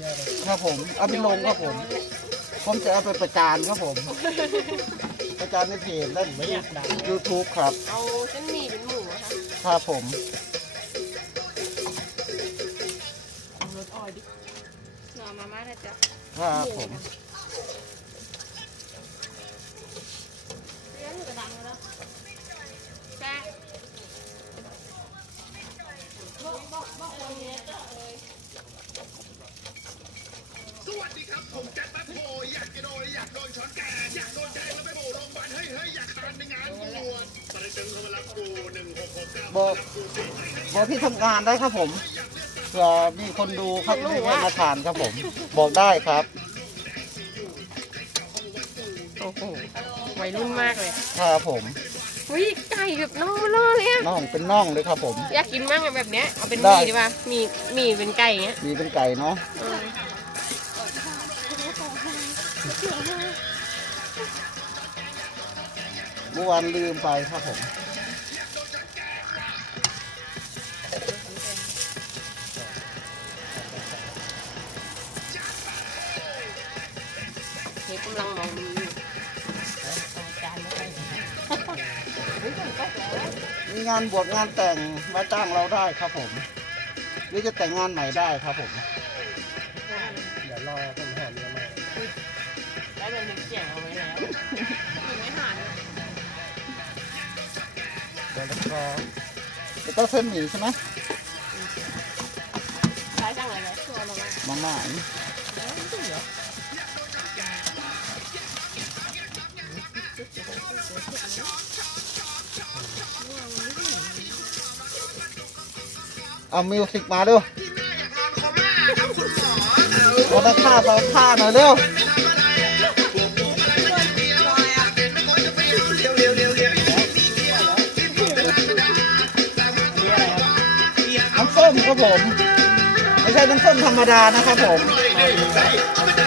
เยอะเลยครับผม เอาไปลงครับผม ผมจะเอาไปประจานครับผม ประจานในเพจและไม่อยากดังยูทูบครับ เอาเส้นหมี่เป็นหมูนะคะครับผมเอารสออยดิหน่อมาม่านะจ๊ะครับผมเลี้ยงกระดังแล้วแซ่บอกบอกบอกคนนี้ก็เลย สวัสดี ครับผมแจ็คแป๊บโฮอยากจะโดนอยากโดนช้อนแกงอยากโดนแทงแล้วไปโผล่โรงพยาบาลเฮ้ยเฮ้ยอยากคานในงานบวชตอนนี้ตึงเขามารับกูหนึ่งหกหกเก้าบอกบอกที่ทำงานได้ครับผมเผื่อมีคนดูครับไม่ให้มาทานครับผม บอกได้ครับโอ้โหวัยรุ่นมากเลยครับผมอุ้ยไก่แบบน่องมาล่อเลยอะน่องเป็นน่องเลยครับผม อยากกินมากอะแบบเนี้ยเอาเป็นหได้ มี่ดีป่ะหมี่หมี่เป็นไก่อย่างเงี้ยมีเป็นไก่เนาะเอ มื่อวานลืมไปครับผมเฮ้ยกำลังมองดูอยู่มีงานบวชงานแต่งมาจ้างเราได้ครับผม หรือจะแต่งงานใหม่ได้ครับผม ครับจะต้องเส้นหมี่ใช่ไหมใช้จังเลยเลยชัวร์มามามาม่าเอามิวสิกมาดูวันนั้นท่าไปท่าหน่อยเร็ว ครับผม ไม่ใช่น้ำส้มธรรมดานะครับผม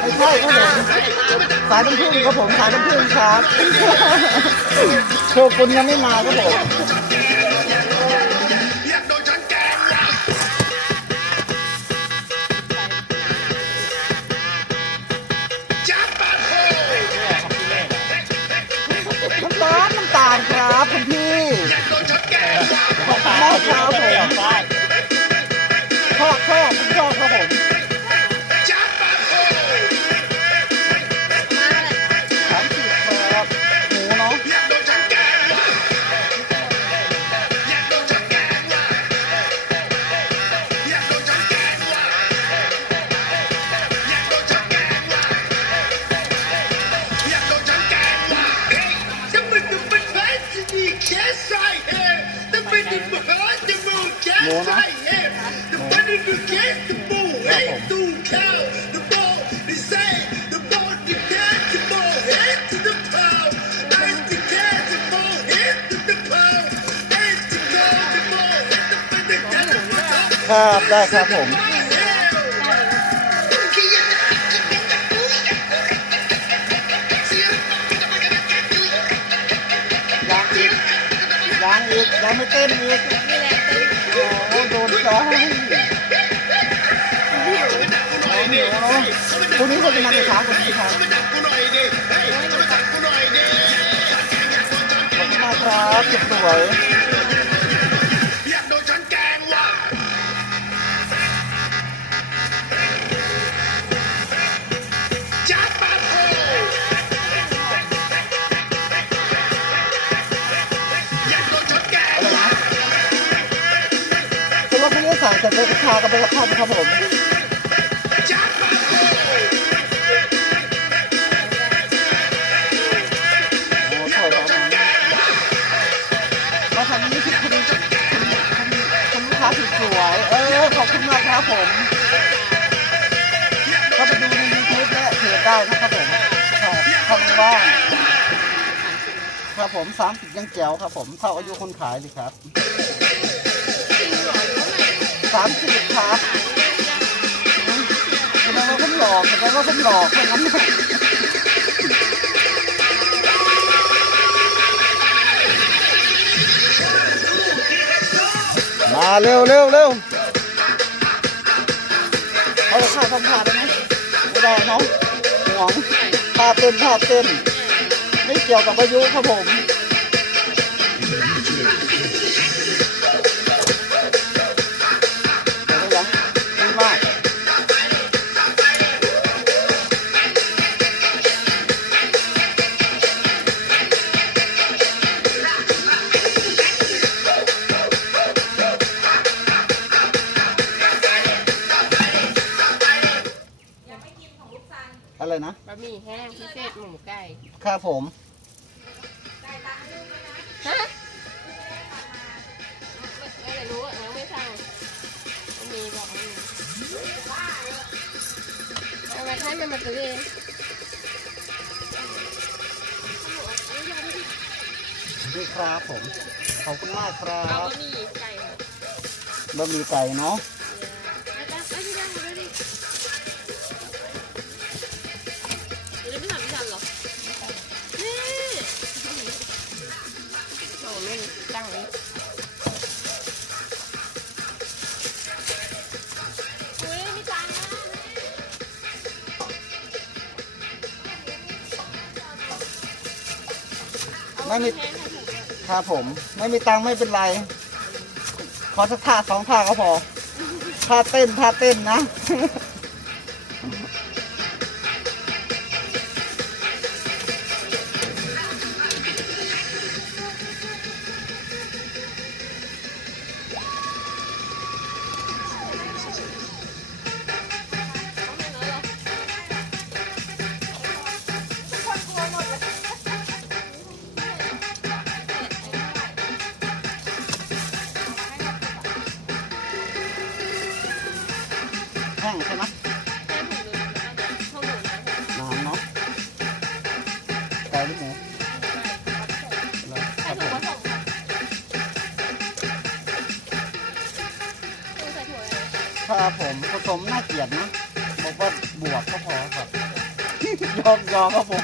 ไม่ใช่ครับผมสายน้ำผึ้งครับผมสายน้ำผึ้งครับโชกุนยังไม่มาครับผมอยากโดนช้อนแกงว่ะจับปะโฮน้ำตาลน้ำตาลครับคุณพี่อยากโดนช้อนแกงว่ะขอบคุณมากครับผมช อบชอบผมชอบครับผมโฮสามสิบครับหมูเนาะ ครับได้ครับผมยังอีกยังอีกยังไม่เต้นอีกนี่แหละตึ้งโอ้โดนใจเหนียวเนาะพรุ่งนี้เขาจะมาในเช้ากว่านี้ครับมาดักกูหน่อยดิเฮ้ยจะมาดักกูหน่อยดิขอบคุณมากครับสุดสวยอย สั่งเสร็จแล้วก็พากันไปรับทานครับผมจับปะโถโอ้สวยครับมาทำนี้ที่คุณคุณคุณลูกค้าสวยๆเออขอบคุณมากครับผมเขาไปดูในยูทูบและเพจได้นะครับผมครับทำบ้างครับผมสามสิบยังแจ๋วครับผมเท่าอายุคนขายเลยครับ สามสิบครับแสดงว่าผมหลอกแสดงว่าผมหลอกแค่นั้นนะมาเร็วเร็วเร็วเขาจะฆ่าทำท่าได้ไหมไม่ได้เนาะหวงท่าเต้นท่าเต้น ไม่เกี่ยวกับอายุครับผม นะ บะหมี่แห้งพิเศษหมูไก่ครับผม ฮะไม่ได้รู้อะยังไม่สั่งไม่มีบอกไม่มีเอาไว้ให้มันมาซื้อเองนี่ครับผม ขอบคุณมากครัเอาบ บะหมี่ไก่ค่ะ บะหมี่ไก่เนาะ ไม่มีครับผม ไม่มีตังค์ไม่เป็นไร ขอสักท่าสองท่าก็พอท่าเต้นท่าเต้นนะ งใช่ไหมน้ำเนาะไก่หรือหมูครับผมครับผมผสมน่าเกลียดนะ บอกว่าบวกก็พอครับยอมยอมครับผม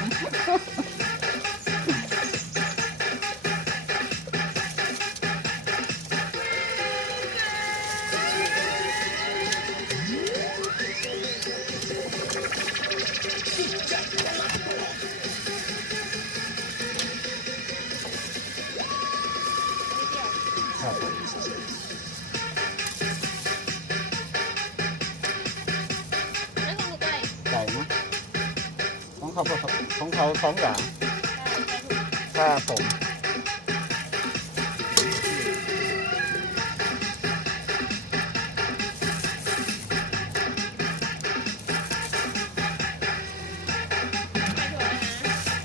เขาของเขาสองอย่างครับผม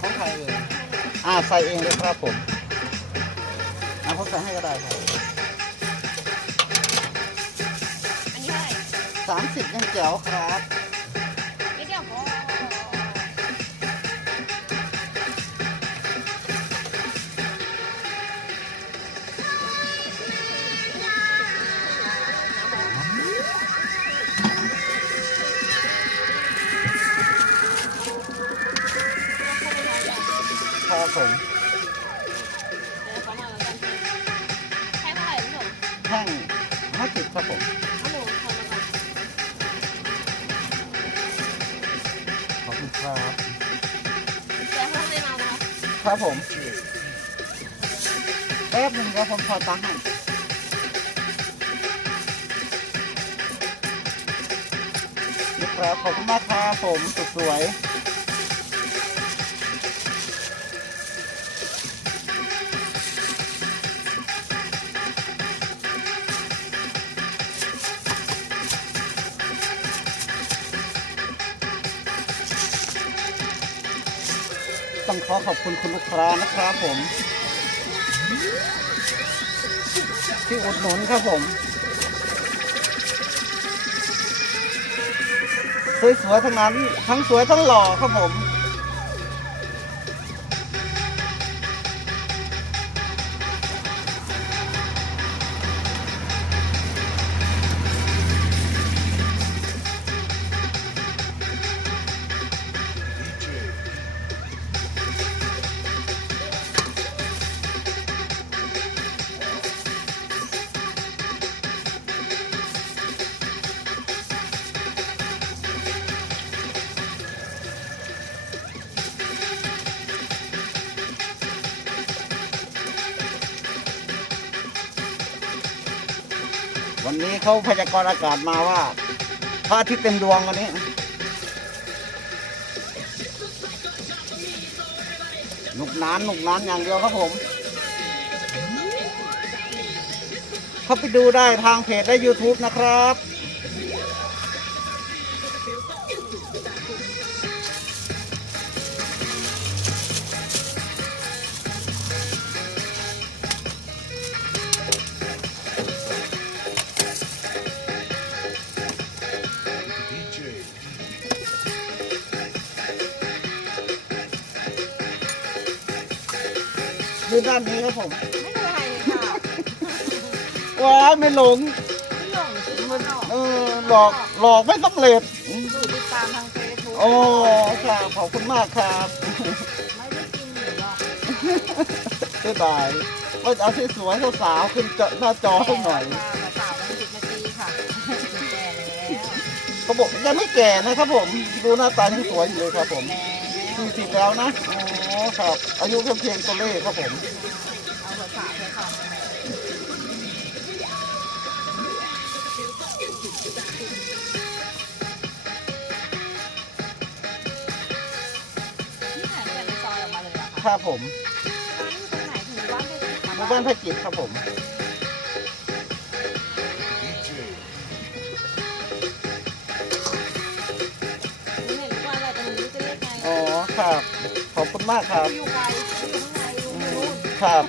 ของใครเลยอ่าใส่เองเลยครับผมอ่าผมใส่ให้ก็ได้ครับอันนี้เท่าไหร่สามสิบยังแจ๋วครับ ผมเดี๋ยวเขามาแล้วกันแค่เท่าไหร่พี่ผมแห้งห้าสิบครับผมเอาหมูทำมาก่อนขอบคุณครับเดี๋ยวเขาไม่มาแล้วครับผมแป๊บหนึ่งครับผมขอตังค์ให้นี่ครับขอบคุณมากครับผมสุดสวย ต้องขอขอบคุณคุณลูกค้านะครับผมที่อุดหนุนครับผม สวยๆทั้งนั้น ทั้งสวยทั้งหล่อครับผม วันนี้เขาพยากรณ์อากาศมาว่าพระอาทิตย์เต็มดวงวันนี้ หนุกนานหนุกนานอย่างเดียวครับผมเข้าไปดูได้ทางเพจและ YouTube นะครับานนี้ครับผมไม่เป็นไรค่ะว้ายไม่หลงไม่หลงซื้อมาหรอกเออหลอกหลอกไม่สำเร็จดูติดตามทางเฟซบุ๊กโอ้ค่ะขอบคุณมากครับไม่ได้กินหรือหรอกเสียดายว่าจะเอาสวยๆสาวๆขึ้นหน้าจอให้หน่อยค่ะสาวๆตั้งสิบนาทีค่ะแก่แล้วเขาบอกยังไม่แก่นะครับผม ดูหน้าตายังสวยอยู่เลยครับผมแล้วสี่สิบแล้วนะอ๋อ ครับ อายุแค่เพียงตัวเลขครับผม เอาสาวๆเลยค่ะนี่หายไปในซอยออกมาเลยเหรอคคะรับผม ร้านอยู่ตรงไหนถึงบ้านไปถึงหมู่บ้านพระจิตรครับผมห ครับขอบคุณมากครับอยู่ไกลอยู่ข้างในอยู่อืนู่มนครับ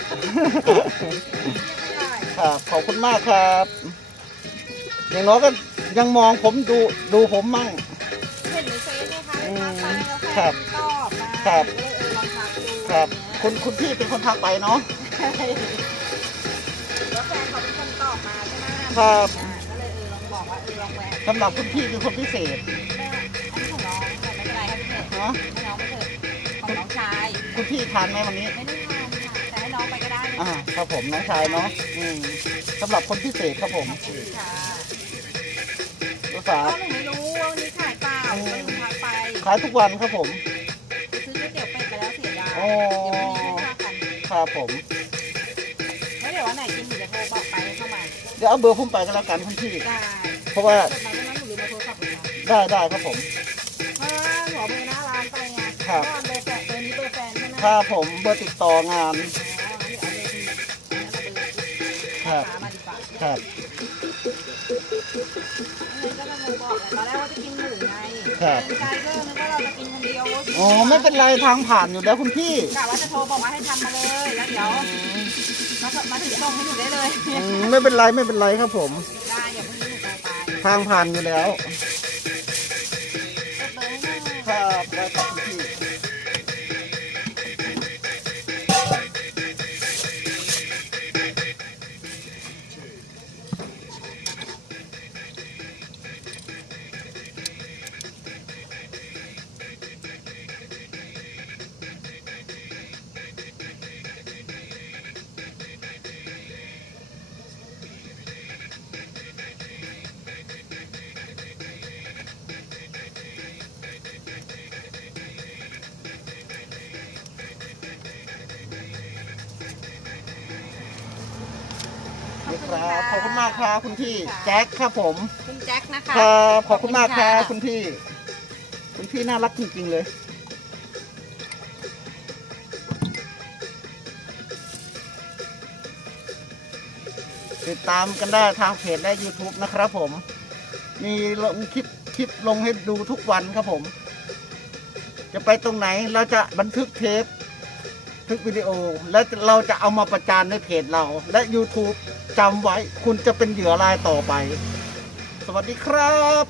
เรียกไม่ได้ครับขอบคุณมากครับ อย่างน้อยก็ยังมองผมดูดูผมมั่ง เห็นในเฟซนะคะอืมไปทักไปแล้วแฟครับนตอบมาครับก็เลยเออลองทักดูครับอะคุณคุณพี่เป็นคนทักไปเนาะไรเงี้ยแล้วแฟนเขาเป็นคนตอบมาใช่ไหมครับ อ่าก็เลยเออลองบอกว่าเออลองแวะสำหรับคุณพี่คือคนพิเศษ ไรให้พี่เถอะเนาะให้น้องไปเถอะของน้องชาย คุณพี่ทานไหมวันนี้ไม่ได้ทานค่ะแต่ให้น้องไปก็ได้นะอ่าครับผมน้องชายเนาะอืมสำหรับคนพิเศษครับผมค่ะภาษาก็หนูไม่รู้ว่าวันนี้ขายเปล่าก็หนูทักไปขายทุกวันครับผมไปซื้อก๋วยเตี๋ยวเป็ดไปแล้วเสียดายอ๋อ เดี๋ยวพรุ่งนี้ค่อยว่ากันครับผม แล้วเดี๋ยววันไหนกินหนูจะโทรบอกไปเข้ามาเดี๋ยวเอาเบอร์ผมไปก็แล้วกันคุณพี่ ได้เพราะว่า จดหมายได้ไหมหนูลืมมาโทรศัพท์เลยนะได้ได้ครับผม ครับเพาะว่าเบอร์แฟนเบอร์นี้เบอร์แฟนใช่ไหมครับผมเบอร์ติดต่องาน อ๋องั้นเดี๋ยวเอาเบอร์ที่อันนั้นเอาเบอร์ครับลูกค้ามาดีกว่า ครับอันนั้นก็จะมาบอกแหละตอนแรกว่าจะกินหมูไงครับเกรงใจก็นึกว่าเราจะกินคนเดียวอ๋อไม่เป็นไรทางผ่านอยู่แล้วคุณพี่กะว่าจะโทรบอกว่าให้ทำมาเลยแล้วเดี๋ยวมามาถึงส่งให้หนูได้เลยอืมไม่เป็นไรไม่เป็นไรครับผม ได้อย่าเพิ่งหนูโทรไปทางผ่านอยู่แล้วจดเบอร์ให้หน่อย ครับ มากครับคุณพี่แจ็คครับผม คุณแจ็คนะคะครับขอบคุณมากครับขอบคุคุณณค่ะพี่ คุณพี่น่ารักจริงๆเลย ติดตามกันได้ทางเพจและ YouTube นะครับผม มีลงคลิปคลิปลงให้ดูทุกวันครับผม จะไปตรงไหนเราจะบันทึกเทป ทึกวิดีโอ และเราจะเอามาประจานในเพจเรา และ YouTube จำไว้คุณจะเป็นเหยื่อรายต่อไป สวัสดีครับ